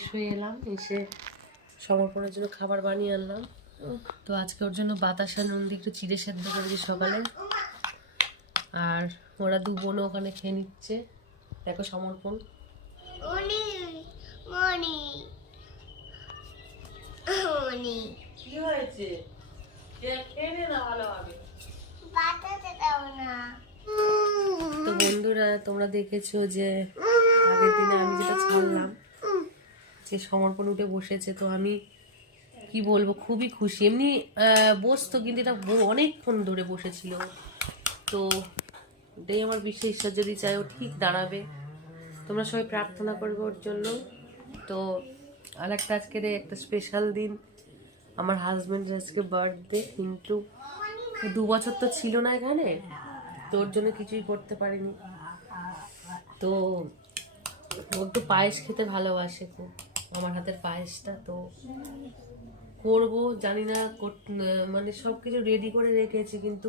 Fresh হয়ে এলাম, এসে সমর্পণের জন্য খাবার বানিয়ে আনলাম। তো আজকে ওর জন্য বাতাসা নুন দিয়ে একটু চিড়ে সেদ্ধ করেছি সকালে, আর ওরা দু বোনও ওখানে খেয়ে নিচ্ছে। দেখো সমর্পণ কি হয়েছে, তো বন্ধুরা তোমরা দেখেছো যে আগের দিনে আমি যেটা ছাড়লাম যে সমর্পণ উঠে বসেছে, তো আমি কি বলবো খুবই খুশি। এমনি বসতো কিন্তু এটা অনেকক্ষণ ধরে বসেছিল, তো এটাই আমার বিশ্বাস, ঈশ্বর যদি চায় ও ঠিক দাঁড়াবে। তোমরা সবাই প্রার্থনা করবে ওর জন্য। তো আর একটা আজকের একটা স্পেশাল দিন, আমার হাজবেন্ডের আজকে বার্থডে, কিন্তু 2 বছর তো ছিল না এখানে, তো ওর জন্য কিছুই করতে পারিনি। তো ও একটু পায়েস খেতে ভালোবাসে খুব, আমার হাতের পায়েসটা, তো করবো জানি না, মানে সব কিছু রেডি করে রেখেছি, কিন্তু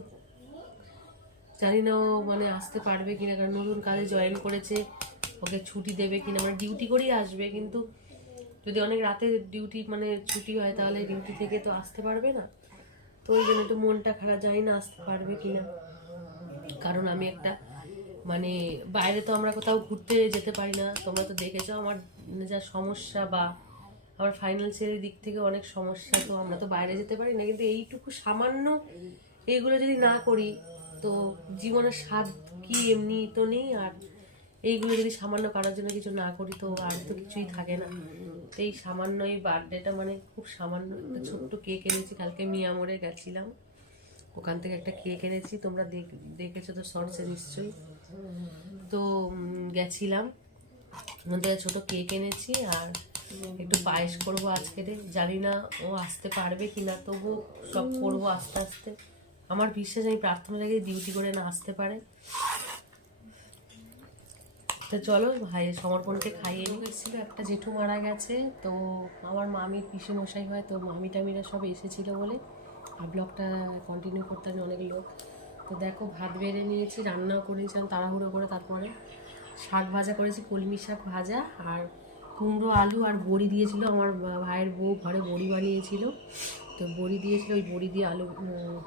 জানি না ও মানে আসতে পারবে কিনা, কারণ নতুন কাজে জয়েন করেছে, ওকে ছুটি দেবে কিনা, মানে ডিউটি করেই আসবে, কিন্তু যদি অনেক রাতে ডিউটি মানে ছুটি হয় তাহলে ডিউটি থেকে তো আসতে পারবে না। তো ওই জন্য একটু মনটা খারাপ, জানি না আসতে পারবে কিনা, কারণ আমি একটা মানে বাইরে তো আমরা কোথাও ঘুরতে যেতে পারি না, তোমরা তো দেখেছো আমার যা সমস্যা, বা আমার ফাইন্যান্সিয়াল দিক থেকে অনেক সমস্যা, তো আমরা তো বাইরে যেতে পারি না। কিন্তু এইটুকু সামান্য এইগুলো যদি না করি তো জীবনের স্বাদ কি এমনি তো নেই, আর এইগুলো যদি সামান্য কারোর জন্য কিছু না করি তো আর তো কিছুই থাকে না। তো এই সামান্য এই বার্থডেটা মানে খুব সামান্য একটা ছোট্ট কেক এনেছি, কালকে মিয়ামোড়ে গেছিলাম, ওখান থেকে একটা কেক এনেছি, তোমরা দেখেছো তো শর্টসে নিশ্চয়ই। তো গেছিলাম, মধ্যে ছোট কেক এনেছি, আর একটু পায়েস করবো আজকে। জানি না ও আসতে পারবে কিনা, তবু সব করবো আস্তে আস্তে। আমার বিশ্বাস, আমি প্রার্থনা রেখে ডিউটি করে না আসতে পারে। তো চলো ভাই সমর্পণকে খাইয়ে নিয়ে এসেছিলো, একটা জেঠু মারা গেছে, তো আমার মামির পিসে মশাই হয়, তো মামি টামিরা সব এসেছিল বলে আর ব্লগটা কন্টিনিউ করতে আমি অনেক লোক। তো দেখো ভাত বেড়ে নিয়েছি, রান্নাও করেছিলাম তাড়াহুড়ো করে, তারপরে শাক ভাজা করেছি, কলমি শাক ভাজা, আর কুমড়ো আলু আর বড়ি দিয়েছিল আমার ভাইয়ের বউ, ঘরে বড়ি বানিয়েছিল, তো বড়ি দিয়েছিল, ওই বড়ি দিয়ে আলু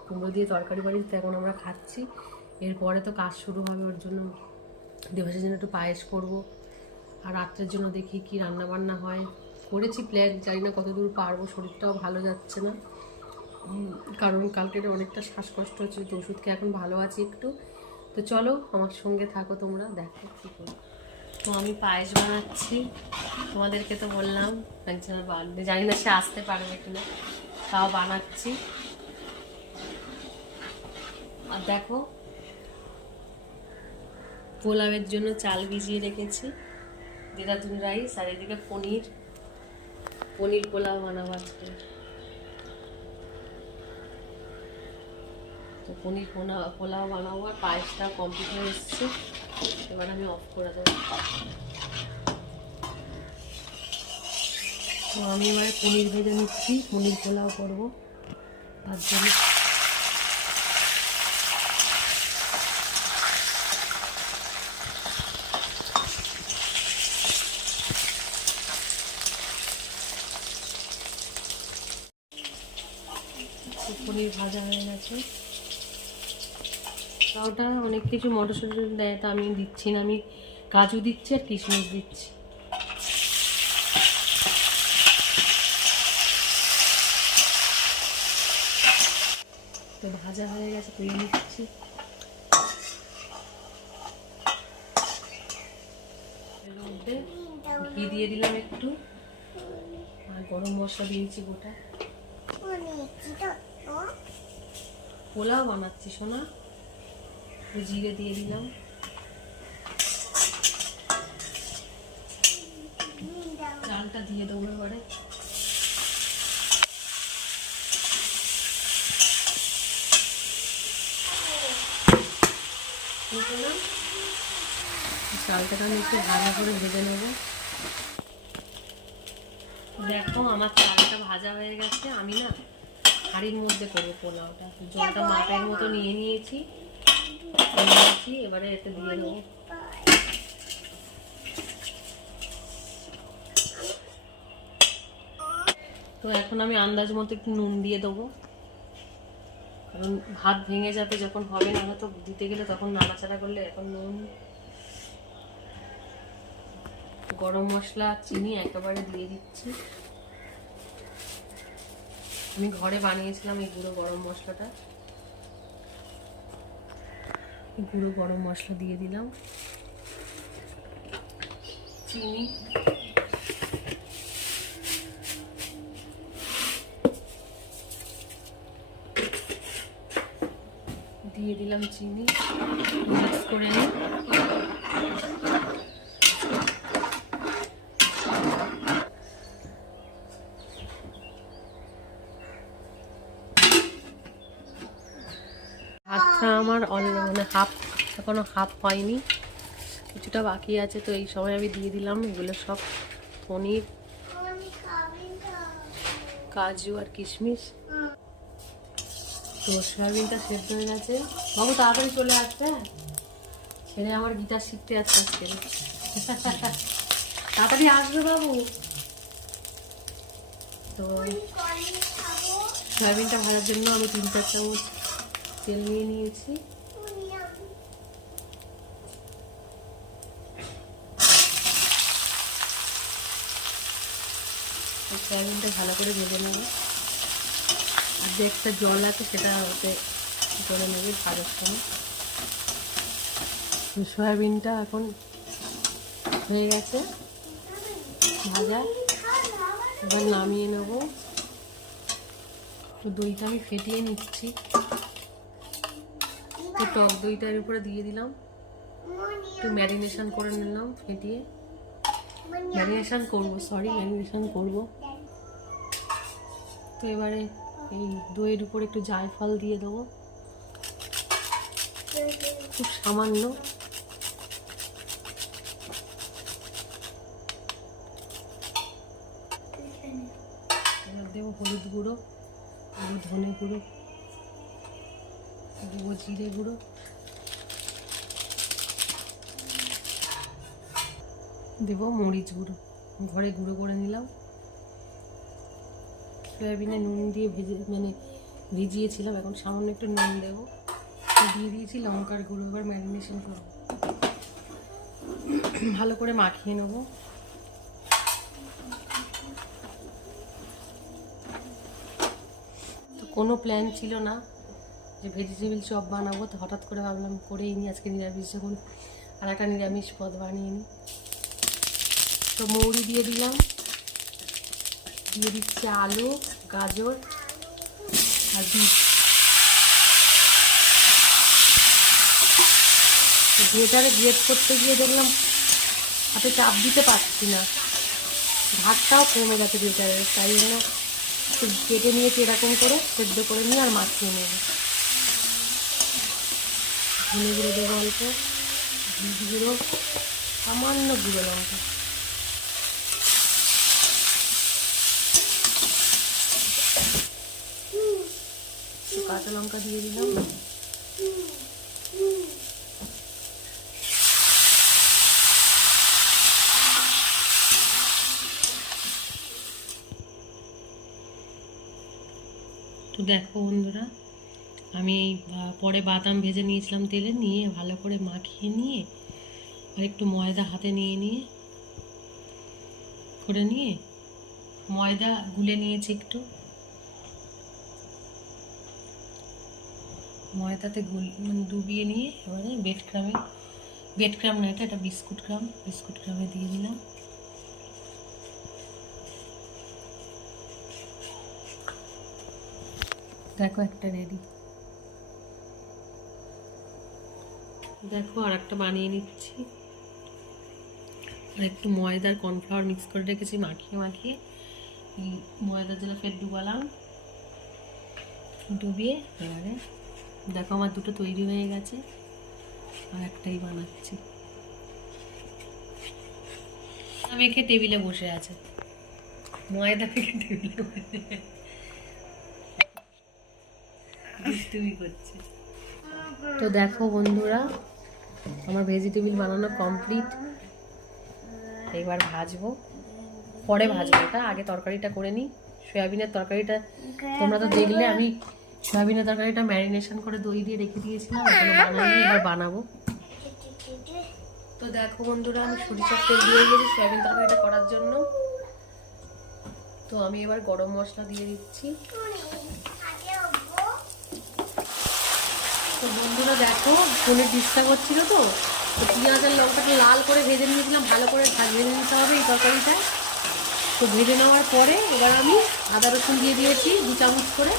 কুমড়ো দিয়ে তরকারি বানিয়েছি, তো এখন আমরা খাচ্ছি। এরপরে তো কাজ শুরু হবে, ওর জন্য দেবাসের জন্য একটু পায়েস করবো, আর রাত্রের জন্য দেখি কি রান্না বান্না হয়। করেছি প্ল্যান, জানি না কতদূর পারবো, শরীরটাও ভালো যাচ্ছে না, কারণ কালকে অনেকটা শ্বাসকষ্ট হচ্ছে, তো ওষুধ খেয়ে এখন ভালো আছি একটু। তো চলো আমার সঙ্গে থাকো, তোমরা দেখো কী করো। তো আমি পায়েস বানাচ্ছি, তোমাদেরকে তো বললাম একজনের বার্থডে, জানি না সে আসতে পারবে কিনা, তাও বানাচ্ছি। আর দেখো পোলাওয়ের জন্য চাল ভিজিয়ে রেখেছি, দেরাদুন রাইস, আর এদিকে পনির পোলাও বানাবো আজকে। তো পনির পোলাও বানাবো, আর পায়েসটা কমপ্লিট হয়ে এসছে, এবার আমি অফ করে দেবো। তো আমি এবারে পনির ভেজে নিচ্ছি, পনির পোলাও করবো, তার জন্য পনির ভাজা হয়ে গেছে। ওটা অনেক কিছু মটরশুঁটি দেয়, তা আমি দিচ্ছি না, আমি কাজু দিচ্ছি আর কিশমিশ দিচ্ছি। তো ভাজা হয়ে গেছে, তুলে নিচ্ছি। এর মধ্যে ঘি দিয়ে দিলাম একটু, আর গরম মশলা দিয়েছি গোটা। পোলাও বানাচ্ছি সোনা, জিরে দিয়ে দিলাম, চালটা দিয়ে দেবো এবারে। চালটাকে আমি একটু ভাজা করে ভেজে নেব। দেখো আমার চালটা ভাজা হয়ে গেছে, আমি না হাঁড়ির মধ্যে করবো পোলাওটা, জলটা মাপের মতো নিয়ে নিয়েছি, এবারে এটা দিয়ে দেবো। তো এখন আমি আন্দাজ মতো একটু নুন দিয়ে দেবো, কারণ ভাত ভেঙে যাবে যখন হবে না, তো দিতে গেলে তখন নাড়াচাড়া করলে। এখন নুন, গরম মশলা, চিনি একেবারে দিয়ে দিচ্ছি। আমি ঘরে বানিয়েছিলাম এই গুঁড়ো গরম মশলাটা, গুঁড়ো গরম মশলা দিয়ে দিলাম, চিনি, দিয়ে দিলাম চিনি, মিক্স করে নিই। ভাতটা আমার মানে হাফ, এখনো হাফ হয়নি, কিছুটা বাকি আছে। তো এই সময় আমি দিয়ে দিলাম এগুলো সব, পনির, কাজু আর কিশমিশ। তো সয়াবিনটা সেদ্ধ হয়ে গেছে। বাবু তাড়াতাড়ি চলে আসবে, ছেলে আমার গিটার শিখতে আসছে আজকে। তাড়াতাড়ি আসবে বাবু। তো সয়াবিনটা ভাজার জন্য আমি 3-4 চামচ তেল নিয়ে নিয়েছি। সয়াবিনটা ভালো করে ভেজে নেবে, আর যে একটা জল আছে সেটা ওতে জলে নেবে ভাজার সময়। সয়াবিনটা এখন হয়ে গেছে ভাজা, এবার নামিয়ে নেব। তো দইটা আমি ফেটিয়ে নিচ্ছি, তো টক দইটার উপরে দিয়ে দিলাম, একটু ম্যারিনেশন করে নিলাম, ফেটিয়ে ম্যারিনেশন করবো। তো এবারে এই দইয়ের উপর একটু জায়ফল দিয়ে দেবো, খুব সামান্য। এবার দেবো হলুদ গুঁড়ো, দেবো ধনে গুঁড়ো, দেবো জিরে গুঁড়ো, দেবো মরিচ গুঁড়ো, ঘরে গুঁড়ো করে নিলাম। সয়াবিনে নুন দিয়ে ভিজিয়েছিলাম, এখন সামান্য একটু নুন দেবো, দিয়ে দিয়েছি লঙ্কার গুঁড়ো। এবার ম্যারিনেশন করবো, ভালো করে মাখিয়ে নেবো। তো কোনো প্ল্যান ছিল না যে ভেজিটেবিল চপ বানাবো, তো হঠাৎ করে ভাবলাম করেই নি আজকে নিরামিষ, যখন আর একটা নিরামিষ পদ বানিয়ে নিই। তো মৌরি দিয়ে দিলাম, দিয়ে দিচ্ছি আলু, গাজর আর বিট। গ্রেটারে গ্রেট করতে গিয়ে দেখলাম হাতে চাপ দিতে পারছি না, ভাতটাও কমে গেছে গ্রেটারের, তাই জন্য কেটে নিয়েছি এরকম করে, সেদ্ধ করে নিয়ে আর মাখিয়ে নেব। ধনে গুঁড়ো দেবো অল্প, হলুদ গুঁড়ো, সামান্য গুঁড়ো লঙ্কা, কাঁচা লঙ্কা দিয়ে দিলাম। তো দেখো বন্ধুরা, আমি পরে বাদাম ভেজে নিয়েছিলাম তেলে, নিয়ে ভালো করে মাখিয়ে নিয়ে আর একটু ময়দা হাতে নিয়ে ময়দা গুলে নিয়েছি, একটু ময়দাতে ডুবিয়ে নিয়ে এবারে ব্রেড ক্রাম না, এটা বিস্কুট ক্রামে দিয়ে দিলাম। দেখো একটা রেডি। দেখো আর একটা বানিয়ে নিচ্ছি, আর একটু ময়দার কর্নফ্লাওয়ার মিক্স করে রেখেছি, মাখিয়ে ময়দার জন্য ফের ডুবালাম, ডুবিয়ে এবারে দেখো আমার দুটো তৈরি হয়ে গেছে, আর একটাই বানাচ্ছি। মেখে টেবিলে বসে আছে, ময়দা মেখে টেবিলে বসে দুষ্টুমি করছে। তো দেখো বন্ধুরা, আমার ভেজিটেবিল বানানো কমপ্লিট। এবার ভাজবো, পরে ভাজবো, এটা আগে তরকারিটা করে নিই। সয়াবিনের তরকারিটা তোমরা তো দেখলে, আমি সয়াবিনের তরকারিটা ম্যারিনেশন করে দই দিয়ে রেখে দিয়েছিলাম, এখনো বানাইনি, এবার বানাবো। তো দেখো বন্ধুরা, আমি সরিষার তেল দিয়ে দিয়েছি সয়াবিন তরকারিটা করার জন্য। তো আমি এবার গরম মশলা দিয়ে দিচ্ছি। তো বন্ধুরা দেখো, ফোনে ডিস্টার্ব হচ্ছিল, তো পেঁয়াজ আর লঙ্কাটা লাল করে ভেজে নিয়েছিলাম, ভালো করে ভেজে নিতে হবে এই তরকারিটায়। তো ভেজে নেওয়ার পরে এবার আমি আদা রসুন দিয়ে দিয়েছি 2 চামচ করে।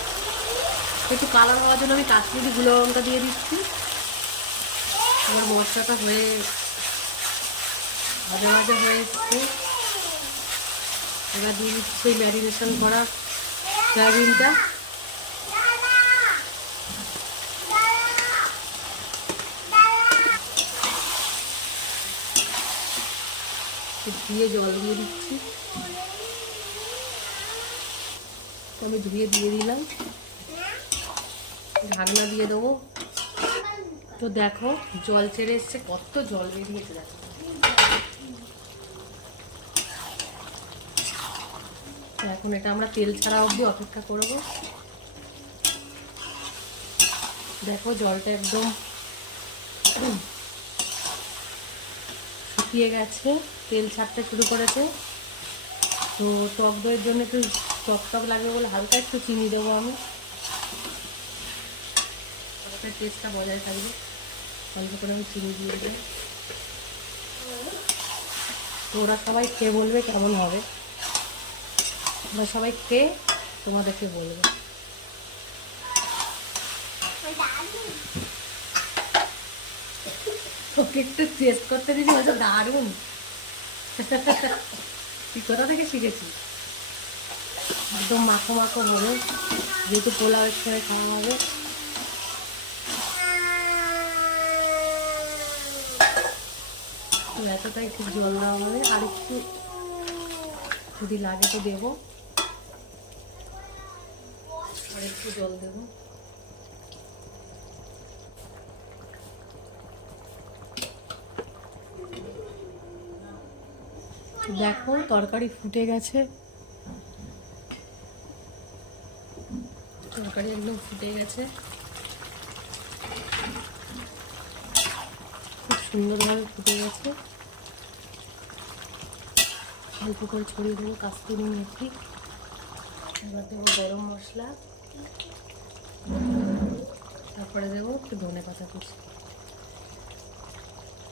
একটু কালার হওয়ার জন্য আমি কাশ্মীরি গুঁড়ো লঙ্কা দিয়ে দিচ্ছি। আমার মশলাটা হয়ে ভাজা ভাজা হয়ে এসছে। এবার দিয়ে দিচ্ছি সেই ম্যারিনেশন করা সয়াবিনটা। ধুয়ে জল দিয়ে দিচ্ছি, আমি ধুয়ে দিয়ে দিলাম, ঢাকনা দিয়ে দেবো। তো দেখো জল ছেড়ে এসছে, কত জল বেরিয়েছে দেখো। এখন এটা আমরা তেল ছাড়া অবধি অপেক্ষা করব। দেখো জলটা একদম শুকিয়ে গেছে, তেল ছাড়তে শুরু করেছে। তো টক দইয়ের জন্য একটু টক টক লাগবে বলে হালকা একটু চিনি দেবো আমি, টেস্টটা বজায় থাকবে। অল্প করে আমি চিনি দিয়ে দেবো। তো ওরা সবাই খেয়ে বলবে কেমন হবে, ওরা সবাই খেয়ে তোমাদেরকে বলবে। ওকে একটু টেস্ট করতে দিবি, বলছে দারুণ। তুই কোথা থেকে শিখেছি? একদম মাখো মাখো হবে, যেহেতু পোলাও করে খাওয়া হবে। এতটাই ঠিক জল দেওয়া হবে, আর একটু যদি লাগে তো দেবো, আর একটু জল দেবো। দেখো তরকারি ফুটে গেছে, তরকারি একদম ফুটে গেছে, খুব সুন্দরভাবে ফুটে গেছে। অল্প করে ছড়িয়ে দেবো কাস্তুরি মেথি, এবার দেবো গরম মশলা, তারপরে দেবো একটু ধনে পাতা কুচি।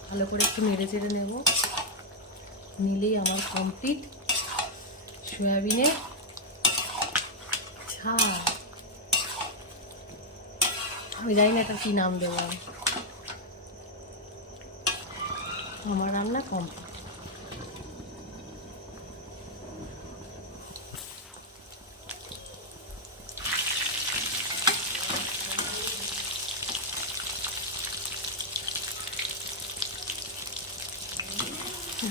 ভালো করে একটু নেড়ে চেড়ে নেব, নিলেই আমার কমপ্লিট সয়াবিনের ঝাল। আমি জানি না এটা কী নাম দেবো, আমার রান্না কমপ্লিট।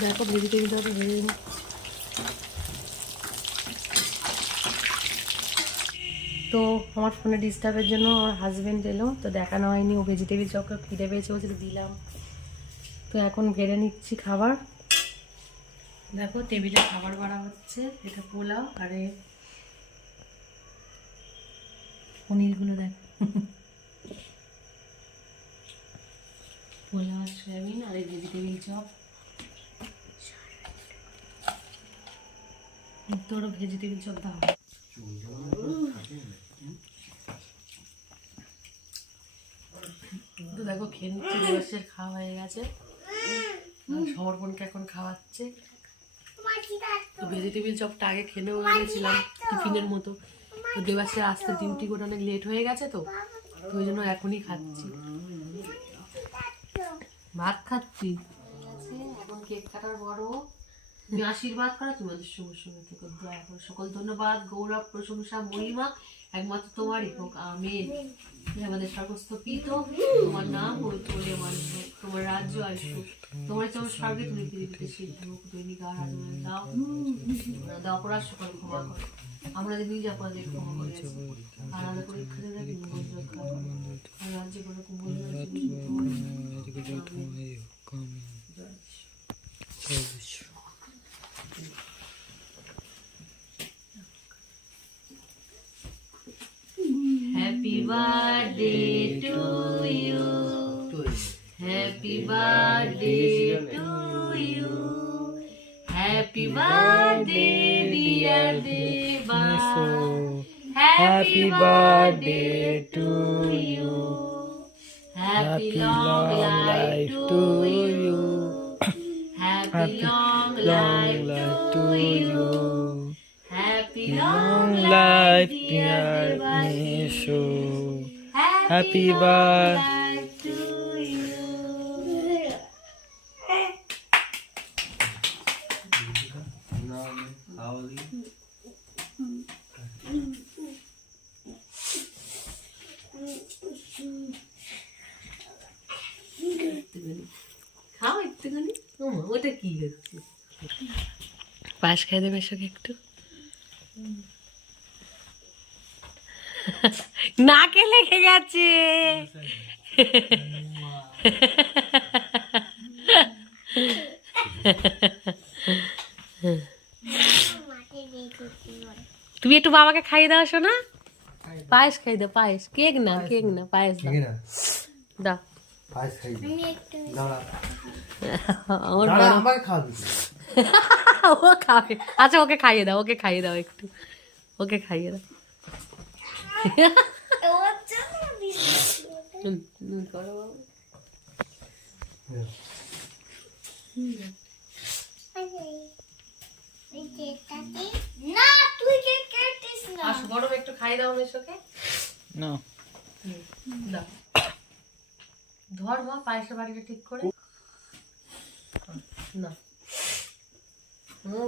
দেখো ভেজিটেবিলটা ভেজে নিই। তো আমার ফোনে ডিস্টার্বের জন্য আমার হাজব্যান্ড এলো, তো দেখানো হয়নি। ও ভেজিটেবিল চপটা খিদে পেয়েছে, বলছে দিলাম। তো এখন বেড়ে নিচ্ছি খাবার। দেখো টেবিলে খাবার বাড়া হচ্ছে, এটা পোলাও, আর পনিরগুলো দেখো, পোলাও আর সয়াবিন, আর এই ভেজিটেবিল চপ। তোরও ভেজিটেবিল চপ দাও। তো দেখো খেয়ে নিচ্ছে, দেবাশের খাওয়া হয়ে গেছে, সমর্পণকে এখন খাওয়াচ্ছে। তো ভেজিটেবিল চপটা আগে খেলেও গেছিলাম টিফিনের মতো, তো দেবাশের আসতে ডিউটি করে অনেক লেট হয়ে গেছে, তো ওই জন্য এখনই খাচ্ছি, ভাত খাচ্ছি। এখন কেক কাটার বড়, তুমি আশীর্বাদ করো, তোমাদের সঙ্গে সঙ্গে থেকে দয়া করো। সকল ধন্যবাদ, গৌরব, প্রশংসা, মহিমা একমাত্র তোমারই হোক, আমিন। আমাদের সমস্ত পিত, তোমার নাম পবিত্র বলে মানব, তোমার রাজ্য আসুক, তোমার চমৎ স্বর্গে তুমি পৃথিবীতে সিদ্ধ হোক, দৈনিক আহার দাও, দাও অপরাধ সকল ক্ষমা করো, আমরা যে নিজ আপনাদের ক্ষমা করেছি, আর আমাদের পরীক্ষাতে দেখি রক্ষা করো, আর রাজ্যে কোনো কুমল to you. Happy birthday to you. Happy birthday, dear Deva. Happy birthday to you. Happy long life to you. Happy long life to you. Happy long life, dear Nishu. Happy birthday to you. খাও একটুখানি। ওটা কি হচ্ছে? পাশ খাই দেবে সঙ্গে একটু। নাকে লেগে গেছে। তুমি একটু বাবাকে খাইয়ে দাও শোনা। পায়েস খাই দাও, পায়েস। কেক না, কেক না, পায়েস দাও। দাও পায়েস খাই দাও। আমাকে খাওয়াবি? ও খাবে। আচ্ছা ওকে খাইয়ে দাও, ওকে খাইয়ে দাও একটু, ওকে খাইয়ে দাও। গরম একটু খাইয়ে দাও মেশোকে। ধর মা পায়েসের বাড়িটা ঠিক করে না। ও